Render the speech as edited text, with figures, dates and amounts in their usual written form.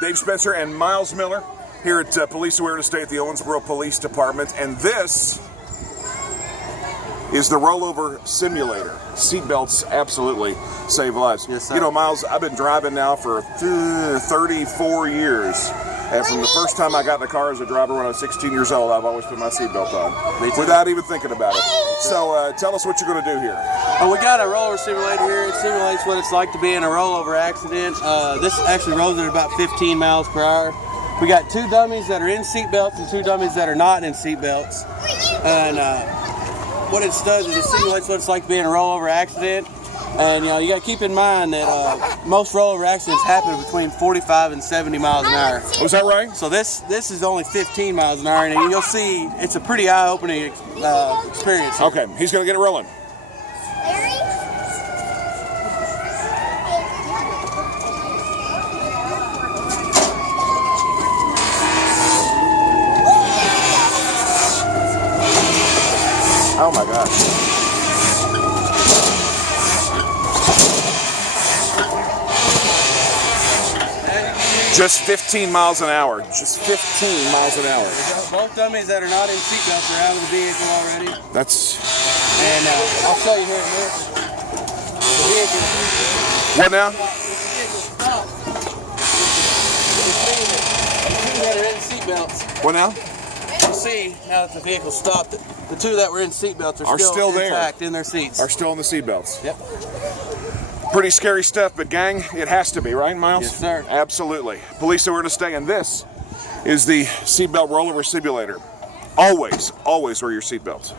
Dave Spencer and Miles Miller here at Police Awareness Day at the Owensboro Police Department, and this is the Rollover Simulator. Seatbelts absolutely save lives. Yes, sir. You know, Miles, I've been driving now for 34 years. And from the first time I got in the car as a driver when I was 16 years old, I've always put my seatbelt on without even thinking about it. So tell us what you're going to do here. We got a rollover simulator here. It simulates what it's like to be in a rollover accident. This actually rolls at about 15 miles per hour. We got 2 dummies that are in seatbelts and 2 dummies that are not in seatbelts. And what it does is it simulates what it's like to be in a rollover accident. And you know, you got to keep in mind that most rollover accidents happen between 45 and 70 miles an hour. Oh, is that right? So this is only 15 miles an hour, and you'll see it's a pretty eye-opening experience here. Okay, he's going to get it rolling. Oh my gosh. Just 15 miles an hour. Just 15 miles an hour. Both dummies that are not in seatbelts are out of the vehicle already. That's... And I'll show you here in a minute. The vehicle. What now? The two that are in seatbelts. What now? You'll see now that the vehicle stopped, the 2 that were in seatbelts are still intact in their seats. Are still in the seatbelts. Yep. Pretty scary stuff, but gang, it has to be, right, Miles? Yes, sir. Absolutely. Police Awareness Day, and this is the Seatbelt Rollover Simulator. Always, always wear your seatbelt.